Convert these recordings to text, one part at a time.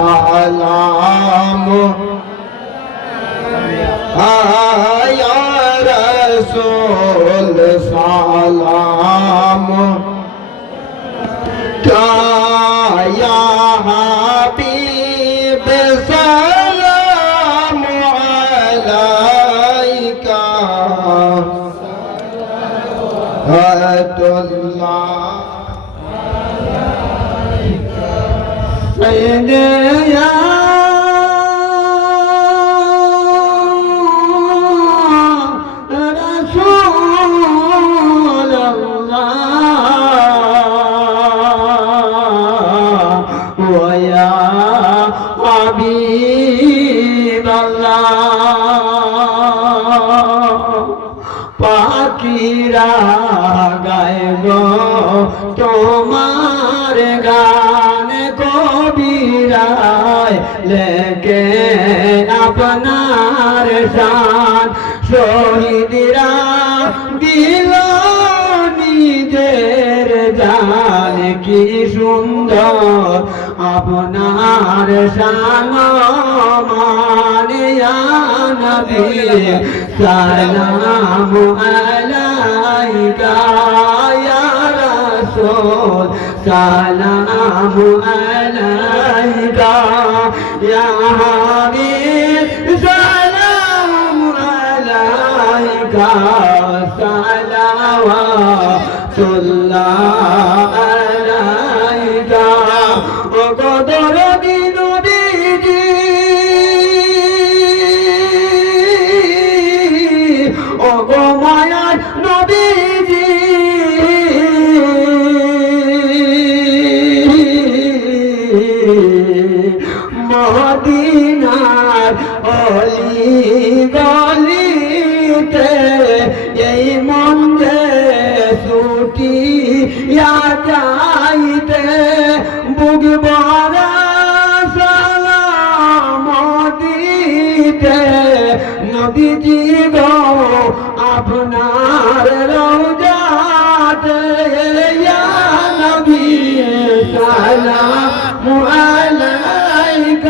সালাম। আয়া রসুল সালাম। কায়া হাবিব সালাম আলাইকা। হাতুল্লাহ পাখিরা গায় গো তোমার গান কবিরায় লেকে আপনার শান। শহীদরা দিল নিজের জান। কি সুন্দর আপনার শান। মানিয়া নবী, সালাম আলাইকা, ইয়া রাসূল। সালাম আলাইকা ইয়া হাবিব সালাম আলাইকা সালাওয়াতুল্লাহ আলাইকা ও কদর দিন ও মদিনার অলি গলিতে এই মন যে ছুটি যাইতে বুক দিতে নদীজি গো আপনার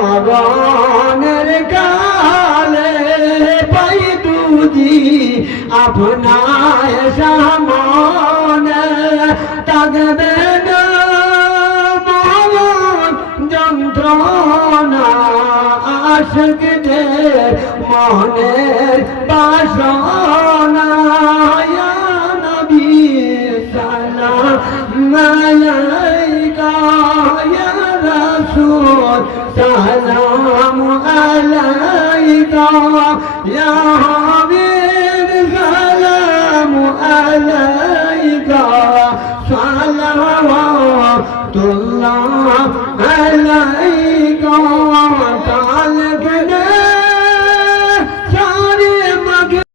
মরণের কালে পাই দুজি আপনার সামনে মরণ যন্ত্রণা আশকদের মনের বাসনা। سلام عليك يا حبيب سلام عليك صلوات الله عليك